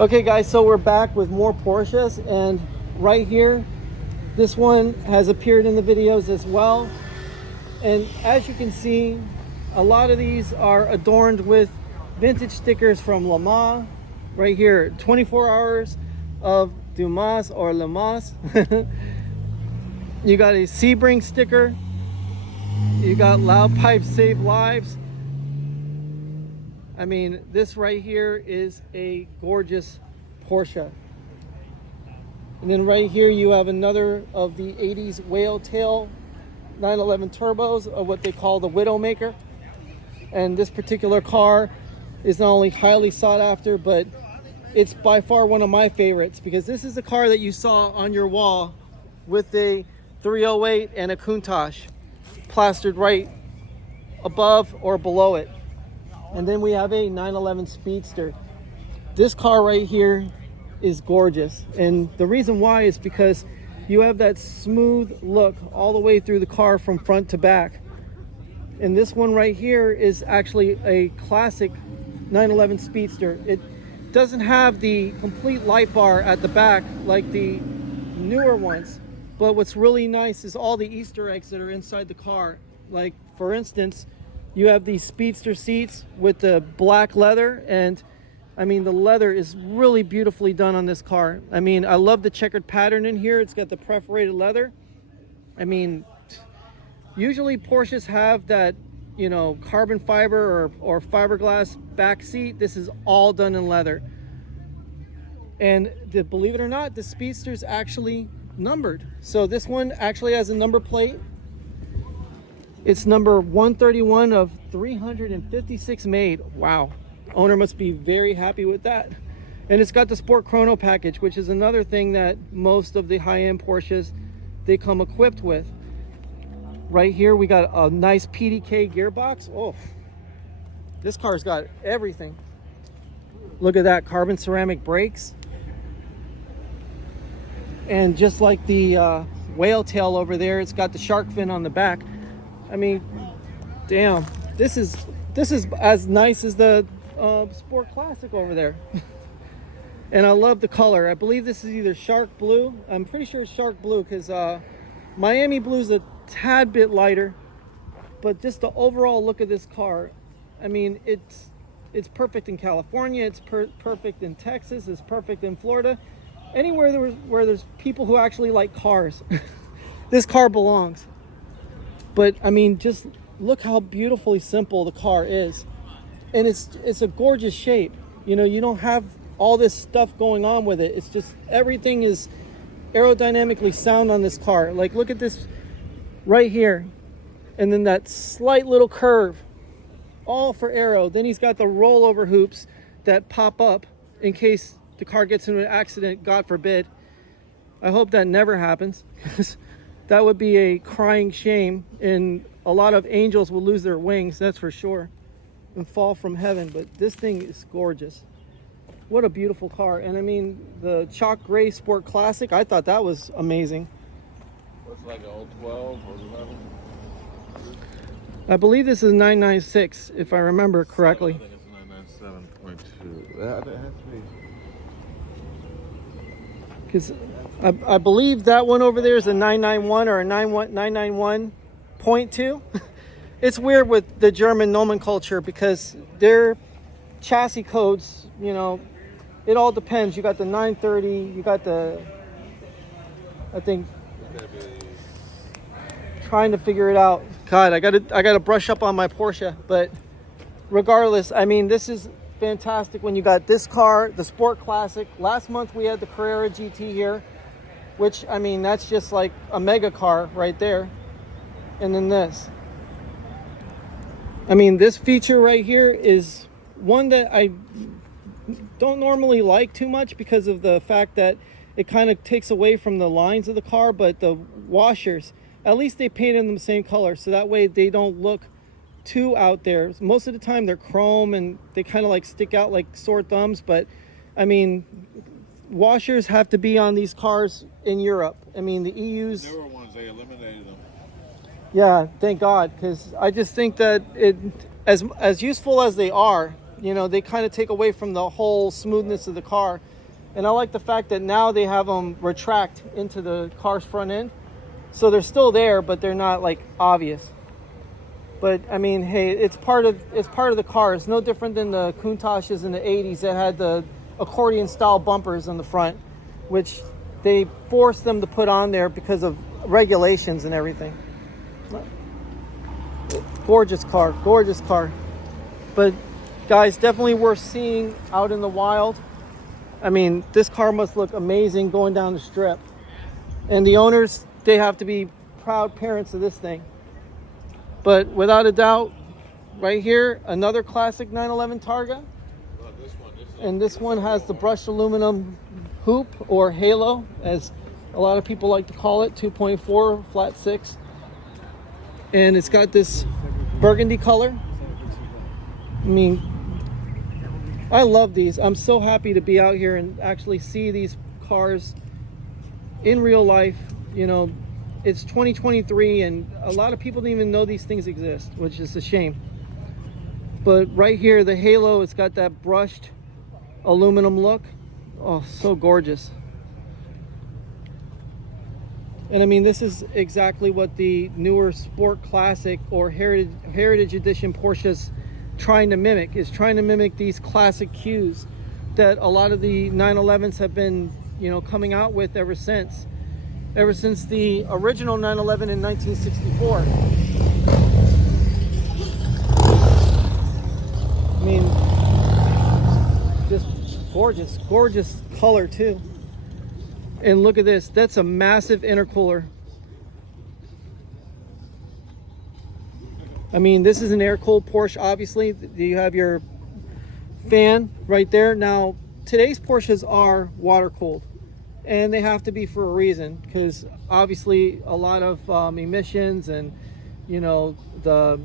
Okay guys, so we're back with more Porsches, and right here, this one has appeared in the videos as well. And as you can see, a lot of these are adorned with vintage stickers from Le Mans. Right here, 24 hours of Dumas or Le Mans. You got a Sebring sticker. You got Loud Pipes Save Lives. I mean, this right here is a gorgeous Porsche. And then right here you have another of the 80s whale tail 911 turbos of what they call the Widowmaker. And this particular car is not only highly sought after, but it's by far one of my favorites, because this is a car that you saw on your wall with a 308 and a Countach plastered right above or below it. And then we have a 911 Speedster. This car right here is gorgeous. And the reason why is because you have that smooth look all the way through the car from front to back. And this one right here is actually a classic 911 Speedster. It doesn't have the complete light bar at the back like the newer ones. But what's really nice is all the Easter eggs that are inside the car. Like, for instance, you have these Speedster seats with the black leather, and I mean, the leather is really beautifully done on this car. I mean, I love the checkered pattern in here. It's got the perforated leather. I mean, usually Porsches have that, you know, carbon fiber or fiberglass back seat. This is all done in leather. And believe it or not, the Speedster's actually numbered. So this one actually has a number plate. It's number 131 of 356 made. Wow. Owner must be very happy with that. And it's got the Sport Chrono package, which is another thing that most of the high-end Porsches, they come equipped with. Right here, we got a nice PDK gearbox. Oh, this car's got everything. Look at that, carbon ceramic brakes. And just like the whale tail over there, it's got the shark fin on the back. I mean, damn, this is as nice as the Sport Classic over there. And I love the color. I believe this is either shark blue. I'm pretty sure it's shark blue, because Miami blue is a tad bit lighter. But just the overall look of this car, I mean, it's perfect in California. It's perfect in Texas. It's perfect in Florida. Anywhere where there's people who actually like cars, this car belongs. But I mean, just look how beautifully simple the car is. And it's a gorgeous shape. You know, you don't have all this stuff going on with it. It's just everything is aerodynamically sound on this car. Like, look at this right here. And then that slight little curve, all for aero. Then he's got the rollover hoops that pop up in case the car gets into an accident, God forbid. I hope that never happens, because that would be a crying shame, and a lot of angels will lose their wings, that's for sure, and fall from heaven. But this thing is gorgeous. What a beautiful car. And I mean, the chalk gray Sport Classic, I thought that was amazing. Looks like an old 12 or 11. I believe this is 996, if I remember correctly. I think it's 997.2. That has to be. Because I believe that one over there is a 991 or a 991.2. It's weird with the German nomenclature, because their chassis codes, you know, it all depends. You got the 930, you got the, I think, trying to figure it out. God, I gotta brush up on my Porsche. But regardless, I mean, this is fantastic when you got this car, the Sport Classic. Last month we had the Carrera GT here, which, I mean, that's just like a mega car right there. And then this. I mean, this feature right here is one that I don't normally like too much, because of the fact that it kind of takes away from the lines of the car. But the washers, at least they painted them the same color, so that way they don't look too out there. Most of the time they're chrome and they kind of like stick out like sore thumbs. But I mean, washers have to be on these cars in Europe. I mean, the EU's Newer ones, they eliminated them. Yeah, thank God, because I just think that it, as useful as they are, you know, they kind of take away from the whole smoothness of the car. And I like the fact that now they have them retract into the car's front end. So they're still there, but they're not like obvious. But I mean, hey, it's part of the car. It's no different than the Countachs in the 80s that had the accordion style bumpers on the front, which they forced them to put on there because of regulations and everything. Gorgeous car, gorgeous car. But guys, definitely worth seeing out in the wild. I mean, this car must look amazing going down the strip. And the owners, they have to be proud parents of this thing. But without a doubt, right here, another classic 911 Targa. And this one has the brushed aluminum hoop, or halo, as a lot of people like to call it, 2.4 flat 6. And it's got this burgundy color. I mean, I love these. I'm so happy to be out here and actually see these cars in real life. You know, it's 2023 and a lot of people don't even know these things exist, which is a shame. But right here, the halo, it's got that brushed aluminum look. Oh, so gorgeous. And I mean, this is exactly what the newer Sport Classic or Heritage Edition Porsche's trying to mimic, is trying to mimic these classic cues that a lot of the 911s have been, you know, coming out with ever since the original 911 in 1964. I mean, just gorgeous color too. And look at this, that's a massive intercooler. I mean, this is an air-cooled Porsche, obviously. You have your fan right there. Now, today's Porsches are water-cooled, and they have to be for a reason, because obviously a lot of emissions and, you know, the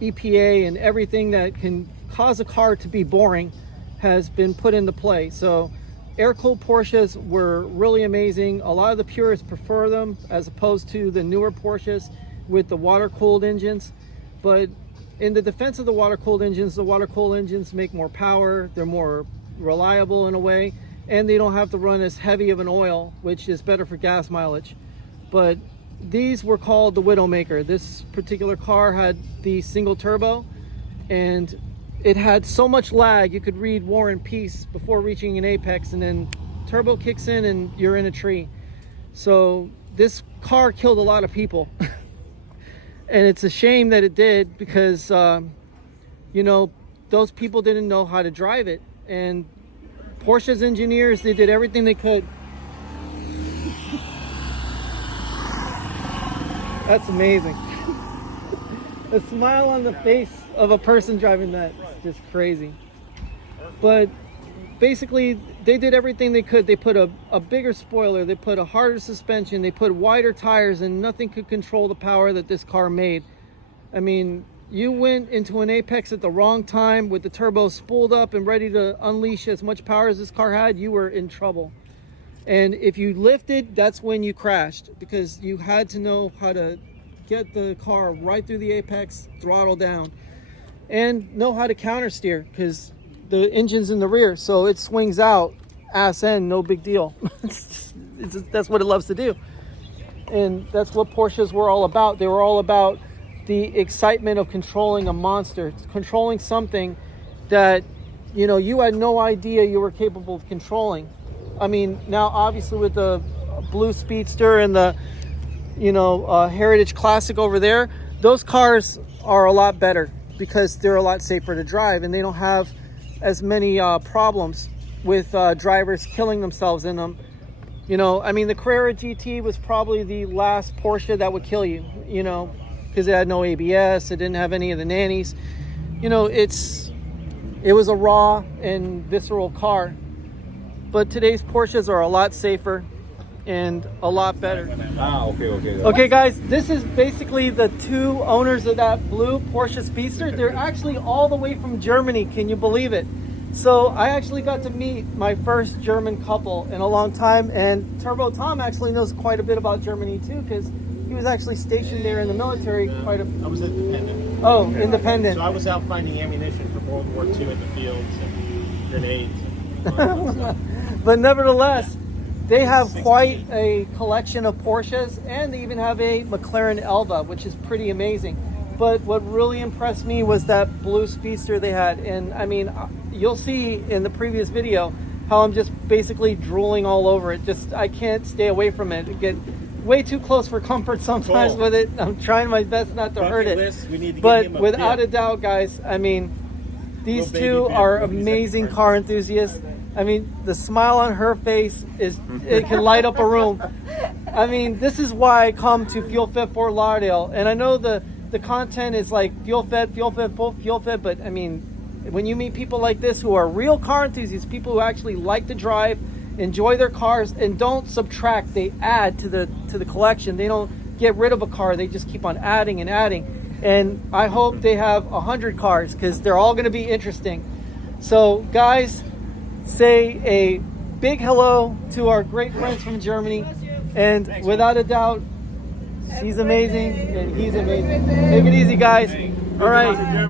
EPA and everything that can cause a car to be boring has been put into play. So air-cooled Porsches were really amazing. A lot of the purists prefer them as opposed to the newer Porsches with the water-cooled engines. But in the defense of the water-cooled engines make more power, they're more reliable in a way, and they don't have to run as heavy of an oil, which is better for gas mileage. But these were called the Widowmaker. This particular car had the single turbo, and it had so much lag you could read War and Peace before reaching an apex, and then turbo kicks in and you're in a tree. So this car killed a lot of people. And it's a shame that it did, because you know, those people didn't know how to drive it, and Porsche's engineers, they did everything they could. That's amazing. The smile on the face of a person driving that is just crazy. But basically, they did everything they could. They put a bigger spoiler, they put a harder suspension, they put wider tires, and nothing could control the power that this car made. I mean, you went into an apex at the wrong time with the turbo spooled up and ready to unleash as much power as this car had, you were in trouble. And if you lifted, that's when you crashed, because you had to know how to get the car right through the apex, throttle down, and know how to counter steer, because the engine's in the rear, so it swings out ass end, no big deal. That's what it loves to do. And that's what Porsches were all about. They were all about the excitement of controlling a monster, controlling something that, you know, you had no idea you were capable of controlling. I mean, now obviously with the blue speedster and the, you know, Heritage Classic over there, those cars are a lot better because they're a lot safer to drive, and they don't have as many problems with drivers killing themselves in them. You know, I mean, the Carrera GT was probably the last Porsche that would kill you, you know, because it had no ABS, it didn't have any of the nannies. You know, it was a raw and visceral car. But today's Porsches are a lot safer and a lot better. Okay, guys, this is basically the two owners of that blue Porsche Speedster. They're actually all the way from Germany, can you believe it? So I actually got to meet my first German couple in a long time, and Turbo Tom actually knows quite a bit about Germany too, because he was actually stationed there in the military I was independent. Oh, independent. So I was out finding ammunition for World War II in the fields and grenades. But nevertheless, they have quite a collection of Porsches, and they even have a McLaren Elva, which is pretty amazing. But what really impressed me was that blue speedster they had. And I mean, you'll see in the previous video how I'm just basically drooling all over it. Just, I can't stay away from it. I get way too close for comfort sometimes with it. I'm trying my best not to hurt it. But without a doubt, guys, I mean, these two are amazing car enthusiasts. I mean, the smile on her face it can light up a room. I mean, this is why I come to Fuel Fed Fort Lauderdale. And I know the content is like fuel fed, but I mean, when you meet people like this who are real car enthusiasts, people who actually like to drive, enjoy their cars, and don't subtract, they add to the collection. They don't get rid of a car, they just keep on adding and adding. And I hope they have 100 cars, because they're all going to be interesting. So guys, say a big hello to our great friends from Germany, and without a doubt, she's amazing and he's amazing. Take it easy, guys. All right.